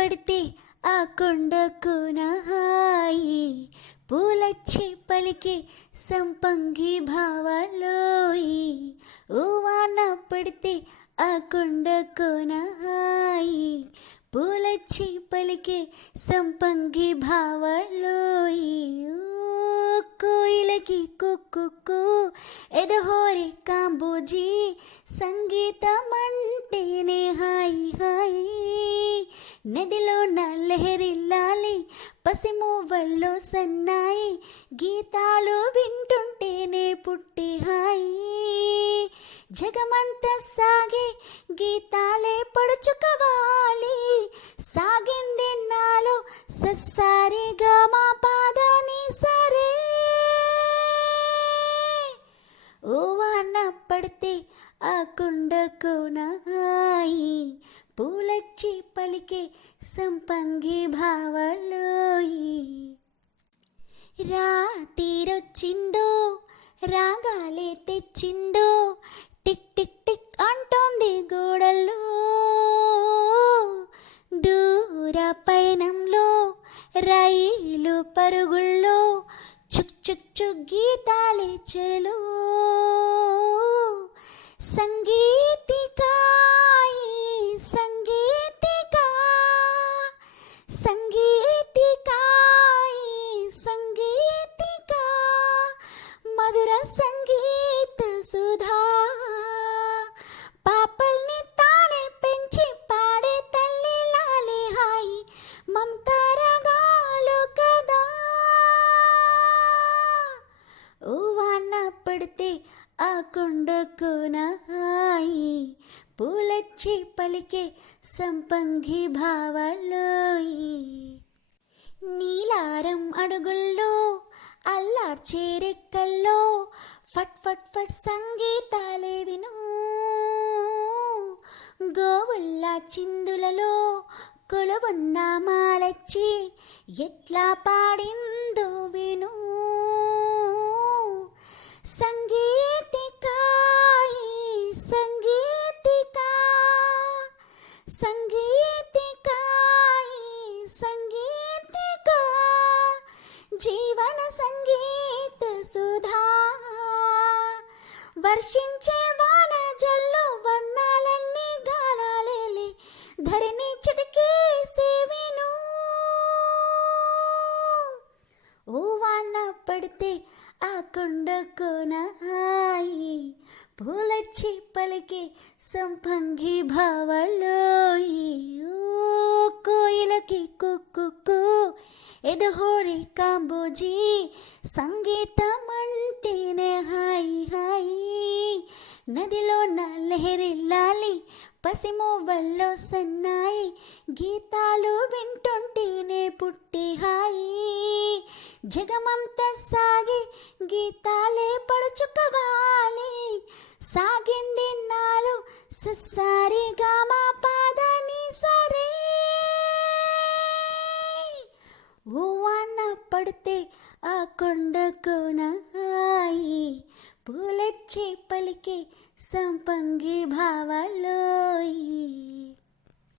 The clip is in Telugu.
పడితే ఆ కొండకు నహాయి పూలచ్చి పలికి సంపంగి భావాలోయి. ఊవాన పడితే ఆ కొండకు నహాయి పూలచ్చి పలికి సంపంగి భావాలోయి. కోయిలకి కుక్కు ఎదహోరి కాంబోజీ సంగీతం నదిలో నా లహరిల్లాలి పసిమూవల్లో సన్నాయి గీతాలు వింటుంటేనే పుట్టి హాయి. జగమంత సాగే గీతాలే పడుచుకోవాలి. సాగింది నాలో సస్సారిగా ఆ కుండకు నాయి. పూలచ్చి పలికే సంపంగి భావలోయి. రాతీరొచ్చిందో రాగాలే తెచ్చిందో టిక్ టిక్ టిక్ అంటోంది గోడల్లో. దూర పయనంలో రైలు పరుగుల్లో చుక్ చుక్ చుక్ గీతాలే చెలో. సంగీతికాయి సంగీతికా సంగీతికాయి సంగీతికా మధుర సంగీత సుధా. పాపల్ని తానే పెంచి పాడే తల్లి లాలి హాయి మమతారగాలు కదా. ఓ వాన పడితే ఆ కొండకున హాయి పూలచ్చి పలికే సంపంగి భావాలోయి. నీలారం అడుగుల్లో అల్లార్చే రెక్కల్లో ఫట్ ఫట్ ఫట్ సంగీతాలే విను. గోవుల్లా చిందులలో కొలువున్న మాలచ్చి ఎట్లా పాడిందో సంగీతికాయి సంగీతికా జీవన సంగీత సుధా. వర్షించే పడితే ఆ కొండకు హాయి పూలచ్చి పలికి సంపంగి భావాలోయి. కోయిలకి కుక్కు ఎదహోరి కాంబోజీ. సంగీతం అంటేనే హాయి హాయి. నదిలో నా లాలి పసిమూవల్లో సన్నాయి. గీతాలు వింటుంటేనే పుట్టి హాయి. జగమంతా సాగి గీతాలే పడుచుకోవాలి. సాగింది నాలు సస్సారిగా మా పాదని సరే. ఓ వాన పడితే ఆ కొండకు నాయి. పూలచ్చి పలికి సంపంగి భావలోయి.